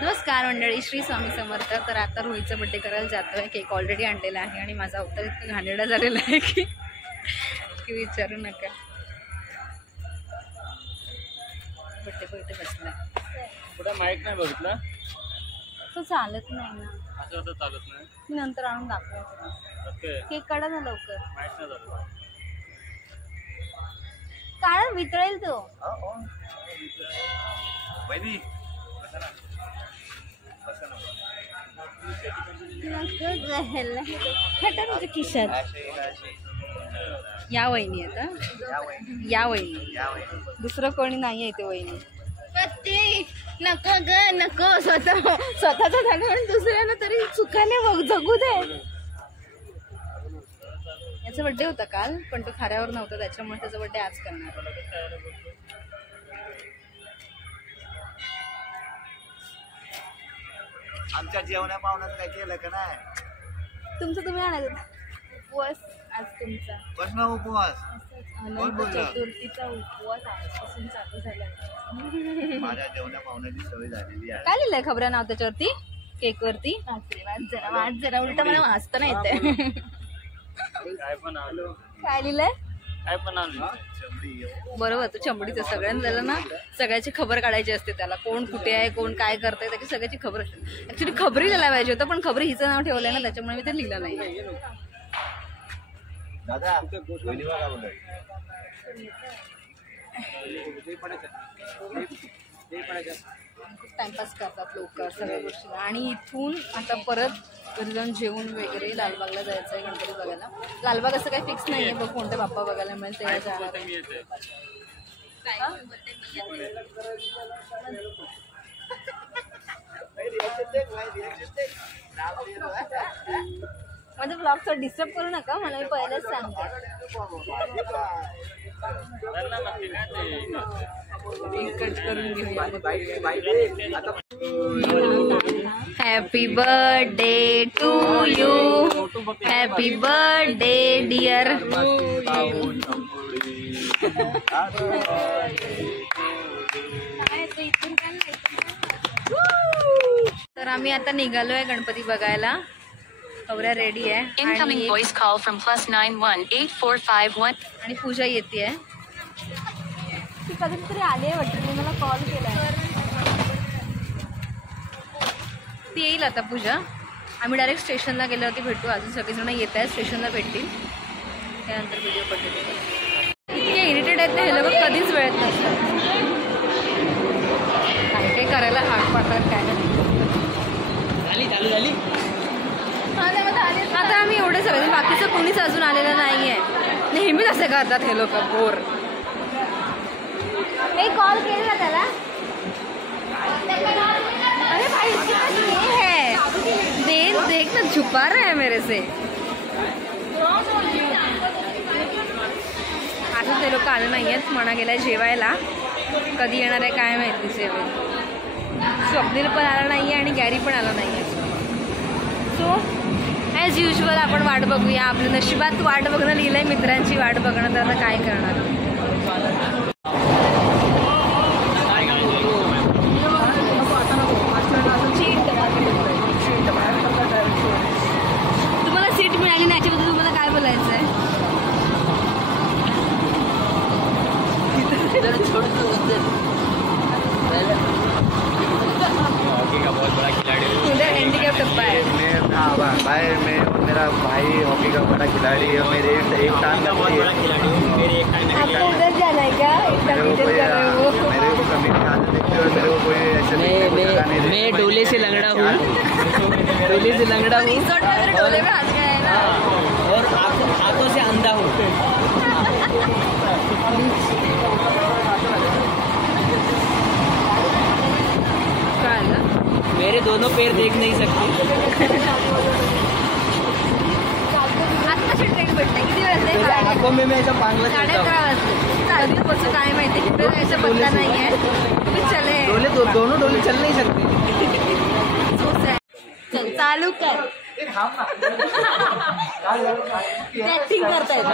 नमस्कार मंडळी, श्री स्वामी समर्थ. तर आता रोहितचा बड्डे करायला जातोय. केक ऑलरेडी आणलेला आहे आणि माझा अवतार इतका घाणेरडा झालेला आहे की विचारू नका. बड्डे बड्डे बसला पुढे माईक नाही बघितला तो चालत नाही ना. असं चालत नाही. मी नंतर आणून दाखवते. केक काढा ना लवकर. माईक नाही झालं काढा, वितळेल तो. वहिनी किशात या वहिनी आता या वहिनी, दुसरं कोणी नाही आहे ते वहिनी. नको ग नको, स्वतःचा झालं म्हणून दुसऱ्याला तरी चुकाने मग जगू दे. याचा बड्डे होता काल, पण तो खाऱ्यावर नव्हता, त्याच्यामुळे त्याचा बड्डे आज करणार. आमच्या जेवणा पाहुण्यात काय केलं का नाही? तुमचं तुम्ही आणायचं उपवास आज तुमचा. कसला उपवास? अनंत चतुर्थीचा उपवास आजपासून चालू झाला. माझ्या जेवणा पाहुण्याची सवय झालेली आहे. काय लिहिलंय खबऱ्या नाव त्याच्यावरती, केक वरती? वाच जरा उलट मला वाचता नाही येते. काय पण आलो, काय लिहिलंय? काय पण आलो. बरोबर, तो चमडीचं सगळ्यांना त्याला ना सगळ्याची खबर काढायची असते. त्याला कोण कुठे आहे, कोण काय करतंय, त्याची सगळ्याची खबर असते. ऍक्च्युली खबरी लिहायला पाहिजे होतं, पण खबरी हिचं नाव ठेवलंय ना, त्याच्यामुळे मी ते लिहिलं नाही. दादा टाइमपास करतात लोक सगळ्या गोष्टी. आणि इथून आता परत घरी जाऊन जेवून वगैरे लालबागला जायचं आहे गणपती बघायला. लालबाग असं काही फिक्स नाहीये बघ, कोणत्या बाप्पा बघायला मिळेल तेव्हा जाणार. माझ्या ब्लॉगचा डिस्टर्ब करू नका, मला मी पहिलेच सांगते. कट करून घेऊया. Happy birthday to you, happy birthday dear. तर आम्ही आता निघालोय गणपती बघायला. खबऱ्या रेडी आहे. Incoming voice call from +918451. आणि पूजा येते. ती कधीतरी आली आहे वाटतं, मी मला कॉल केलाय. ती येईल आता पूजा. आम्ही डायरेक्ट स्टेशनला गेल्यावरती भेटू. अजून सगळेजण येत आहेत, स्टेशनला भेटतील. त्यानंतर व्हिडिओ पडते. इतके इरिटेट आहेत ना हे लोक, कधीच वेळेत नसतात. काय काय करायला हाक पाडतात काय नाही. आता आम्ही एवढे सगळे, बाकीचं कोणीच अजून आलेलं नाहीये. नेहमीच असे करतात हे लोक, बोर. कॉल केला त्याला. अरे भाई ये है, देख ना, छुपा रहा है मेरे से. आता ते लोक आले नाहीयेत. म्हणा गेलाय जेवायला, कधी येणार आहे काय माहिती जेवण. स्वप्नील पण आला नाहीये आणि गॅरी पण आला नाहीये. सो ॲज युजल आपण वाट बघूया. आपल्या नशिबात वाट बघणं लिहिलंय, मित्रांची वाट बघणं. तर आता काय करणार. तुम्हाला सीट मिळाली नाही याच्याबद्दल तुम्हाला काय बोलायचं आहे? हँडिकॅप टप्पा आहे. भाई मैं और मेरा भाई हॉकी का बड़ा खिलाड़ी है. मेरे एक टांग आपको उधर जाना है क्या? मेरे को कमी देखते हुए मेरे को कोई ऐसे मैं डोले से लंगड़ा हूँ. डोले से लंगड़ा हूँ डोले में हाथ गया है ना, और आंखों से अंधा हूँ. मेरे दोनों पैर देख नहीं सकते. आत्ताची ट्रेन भेटते. किती वाजता? आंखों में मैं ऐसा पांगला चलता हूँ. 11:30 वाजता. अभी कसं काय माहिती, किती जायचं पत्ता नाहीये. तुम्ही चले दोनों डोले चल नहीं सकते. चल चालू कर. ऍक्टिंग करतायत.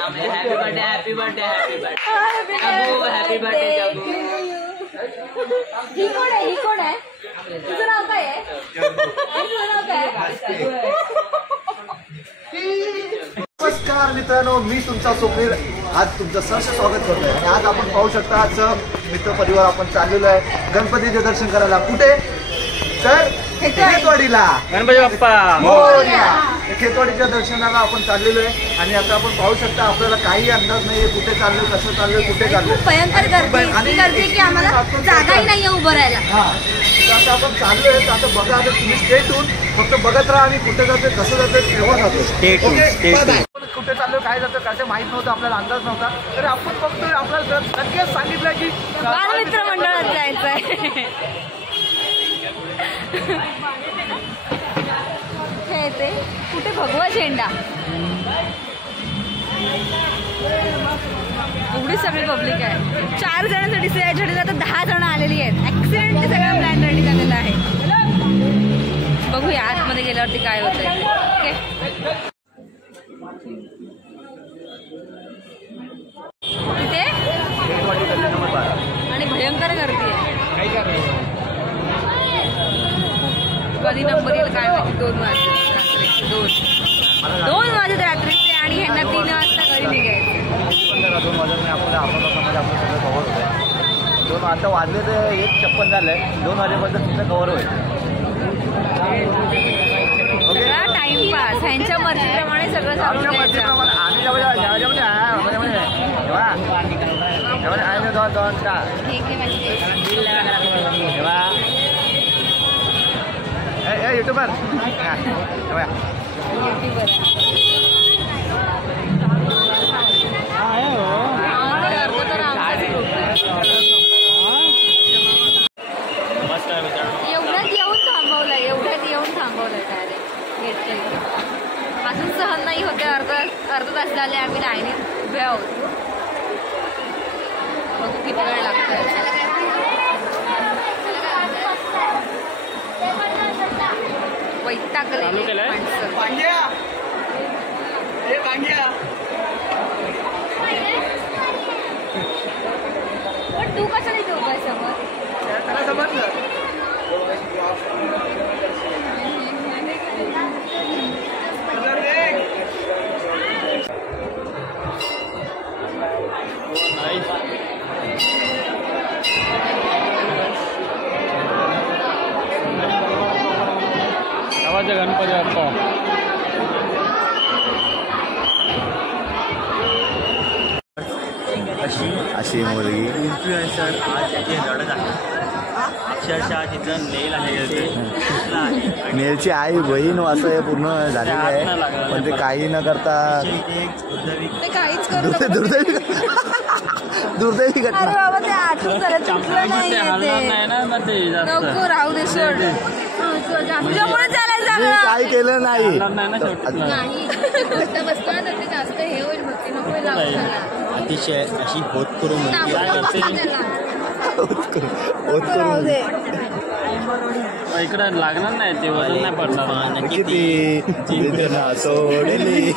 Happy birthday happy birthday happy birthday ही कोण आहे? ही कोण आहे? तुझं नाव काय आहे? तुझं नाव काय आहे? नमस्कार मित्रांनो, मी तुमचा स्वप्नील आज तुमचं सहर्ष स्वागत करतोय. आणि आज आपण पाहू शकता आज मित्र परिवार आपण चाललेलो आहे गणपतीचे दर्शन करायला. कुठे तर खेतवाडीला. गणपती बाप्पा खेतवाडीच्या दर्शनाला आपण चाललेलो आहे. आणि आता आपण पाहू शकता आपल्याला काही अंदाज नाहीये कुठे चाललोय, कसं चाललोय, कुठे चाललोय. भयंकर गर्दी की आम्हाला जागाही नाहीये उभं राहायला. हा तर आता आपण चाललोय. तर आता बघा, आता तुम्ही स्टेट होऊन फक्त बघत राहा आणि कुठे जातोय, कसं जातोय, केव्हा जातोय, कुठे चाललोय, काय जातोय, काय माहित नव्हतं, आपल्याला अंदाज नव्हता. तर आपण बघतोय आपल्याला नक्कीच सांगितलं की बालमित्र मंडळात जायचंय. हे ते कुठे भगवा झेंडा. एवढी सगळी पब्लिक आहे. 4 जणांसाठी याच्यासाठी आता 10 जण आलेली आहेत. ऍक्सिडेंटली सगळा प्लॅन रेडी झालेला आहे. बघूया आतमध्ये गेल्यावरती काय होतंय. ओके तिथे आणि भयंकर गर्दी आहे. कधी नंबर येईल काय माहिती. 2 वाजले रात्रीचे. 2 वाजत रात्रीचे आणि ह्यांना 3 वाजता घरी निघायचं. 2 वाजता आपलं सगळं कव्हर होतं. 2 आता वाजले तर 1:56 झालंय. 2 वाजेपर्यंत तुमचं कव्हर होईल. सगळा टाइमपास ह्यांच्या मर्जीप्रमाणे सगळं चालू द्यायचं. युट्यूबर एवढ्यात येऊन थांबवलंय डायरेक्ट गेटच्या इथे. अजून सहन नाही होते. अर्धा तास झाले आम्ही लाईनीत उभे आहोत. बघू किती वेळ लागतोय. वैतागलेली माणसं. पण तू कशाला इथे उभा आहे समोर? गणपती बाप्पा अशी मुलगी इन्फ्लुएन्सर आज जे रडत आहे. अक्षरशः तिचं नेल आहे नेलची आई बहीण असं हे पूर्ण झालेली आहे. पण ते काही न करता दुर्दैवी घटना. नको राहू दे सोड. तुझ्यामुळे काही केलं नाही. जास्त हे होईल भक्ती नको अतिशय अशी होत करून इकडं लागणार नाही. ते वजन नाही पडणार. किती सोडली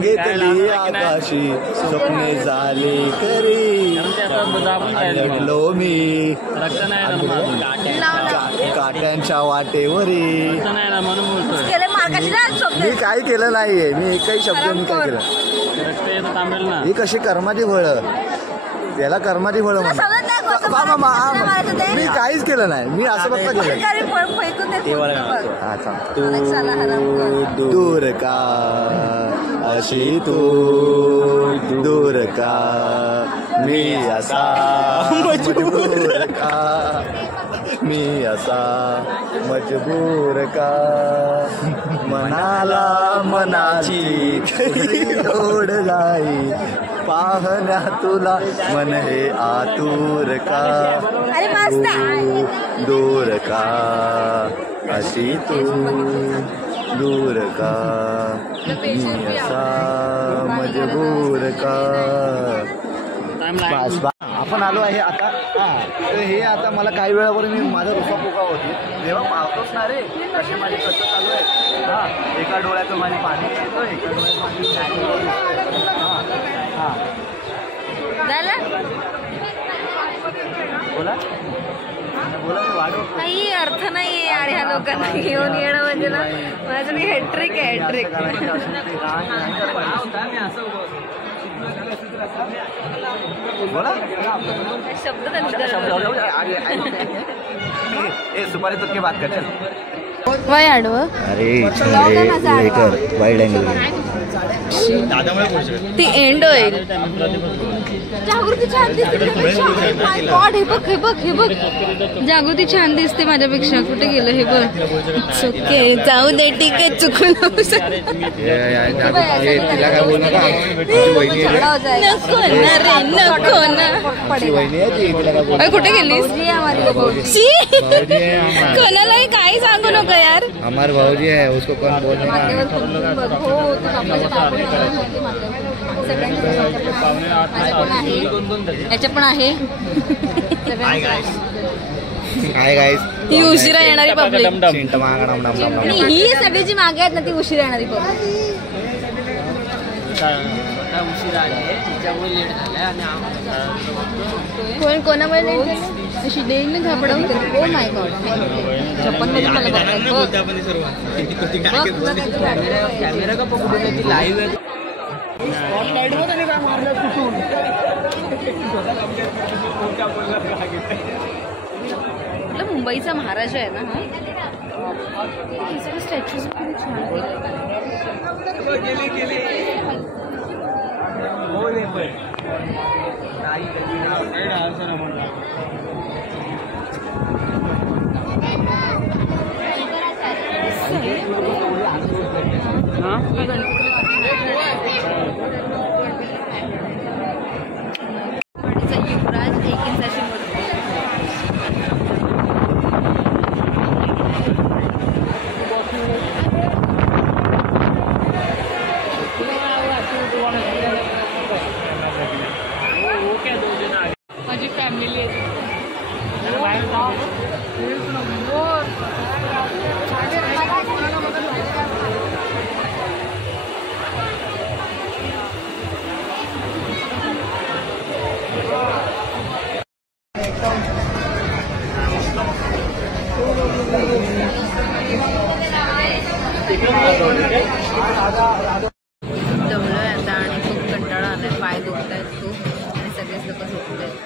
घेतली आकाशी स्वप्ने झाले करी लढलो मी काट्यांच्या वाटेवरी. मी काही केलं नाहीये. मी एकही शब्द मी काय केलं. ही कशी कर्माची फळ. याला कर्माची फळ म्हणतात. मी काहीच केलं नाही. मी असं फक्त केलं. दूर का अशी तू दूर का मी असा मजबूर का मी असा मजबूर का मनाला मनाची ओढ जाई पाहण्या तुला मन हे आतुर का दूर का अशी तू दूर का मी असा मजबूर का. आपण आलो आहे आता. तर हे आता मला काही वेळावर मी माझा रुसा फुगा होती तेव्हा पावतोच ना रे. कसे माझे कसं चालू आहे. एका डोळ्याचं माझे पाणी येतं, एका डोळ्यात माझी झालं बोला बोला मी वाढव. काही अर्थ नाही यार ह्या लोकांना घेऊन येणं म्हणजे ना माझ्यासाठी हॅट्रिक आहे हॅट्रिक. बोला शब्द सुपारी तुझी बात कर. वय आडवं ती एंड होईल. जागृती छान दिसते. गॉड हे बघ हे बघ हे बघ. जागृती छान दिसते माझ्यापेक्षा. कुठे गेलं हे बघ. ओके जाऊ दे ठीक आहे. चुकून नको ना रे नको ना. कुठे गेलीस. कोणालाही काही सांगू नको यार. हमारे भाऊजी है उसको कौन बोल याच्या पण आहे. Hi guys. ती उशिरा येणारी पब्लिक. ही सगळी जी मागे आहेत ना ती उशिरा येणारी पब्लिक. कोण कोणामुळे लेट झालं. अशी डेली झापडवून करते. Oh my God. छप्पन मध्ये मला कॅमेरा का पकडून ती लाईव्ह आहे. मुंबईचा महाराजा आहे ना हा. स्टॅच्यूज खूप छान. युवराज 1 इंचाची मूर्ती. माझी फॅमिली आहे. दमलोय आता आणि खूप कंटाळा आलाय. पाय दुखत आहेत खूप आणि सगळेच लोक झोपत आहेत.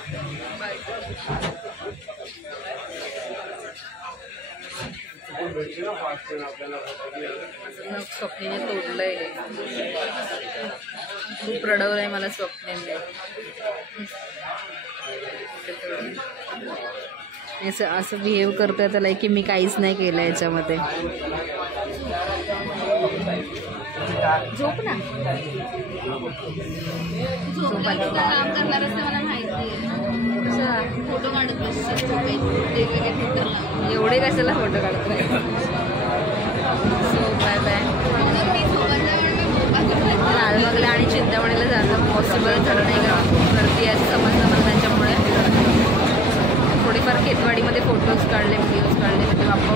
स्वप्नेने तोडलंय. खूप रडवलंय मला स्वप्नेने. असं बिहेव करतोय त्याला की मी काहीच नाही केलं याच्यामध्ये. झोप ना. काम करणार असं मला माहिती आहे. फोटो काढत एवढे कशाला फोटो काढत नाही. So bye bye. लालबागला आणि चिंतामणीला जाणं पॉसिबल झालं नाही का गर्दी आहे समजलं मला. त्याच्यामुळे थोडीफार खेतवाडीमध्ये फोटोज काढले व्हिडिओज काढले. म्हणजे बाप्पा